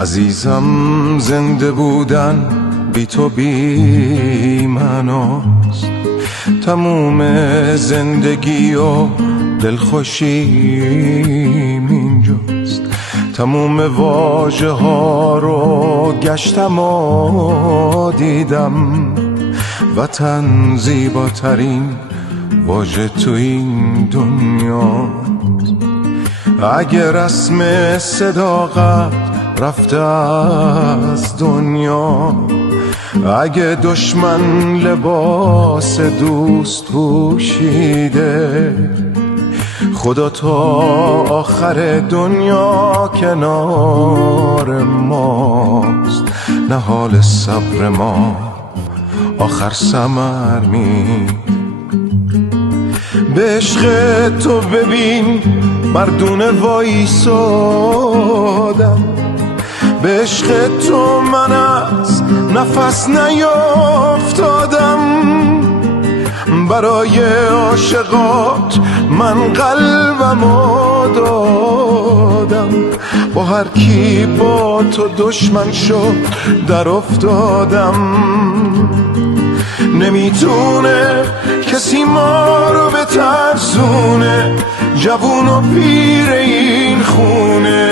عزیزم زنده بودن بی تو بی معناست، تموم زندگی و دلخوشیم اینجاست. تموم واژه ها رو گشتم و دیدم، وطن زیباترین واژه تو این دنیاست. اگه رسم صداقت رفته از دنیا، اگه دشمن لباس دوست پوشیده، خدا تا آخر دنیا کنار ماست. نه حال صبر ما آخر ثمر میده. به عشق تو ببین مردونه وایسادم، به عشق تو من از نفس نیافتادم. برای عاشقات من قلبمو دادم، با هر کی با تو دشمن شد در افتادم. نمیتونه کسی ما رو بترسونه، جوون و پیر این خونه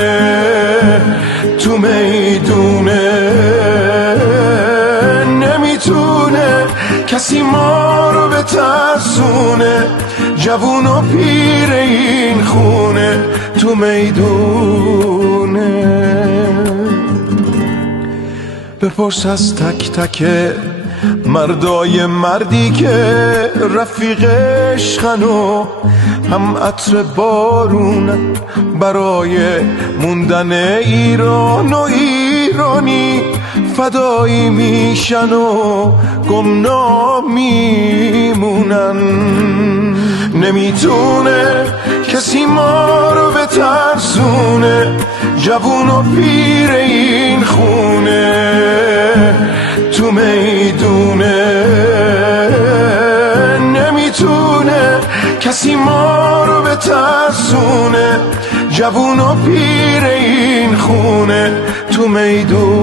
تو میدونه. نمیتونه کسی ما رو بترسونه، جوون و پیر این خونه تو میدونه. بپرس از تک تک مردای مردی که رفیق عشقن و هم عطر بارونن، برای موندن ایران و ایرانی فدایی میشن و گمنام میمونن. نمیتونه کسی ما رو بترسونه، جوون و پیر این خونه تو میدونه. نمیتونه کسی ما رو بترسونه، جوون و پیر این خونه تو میدونه.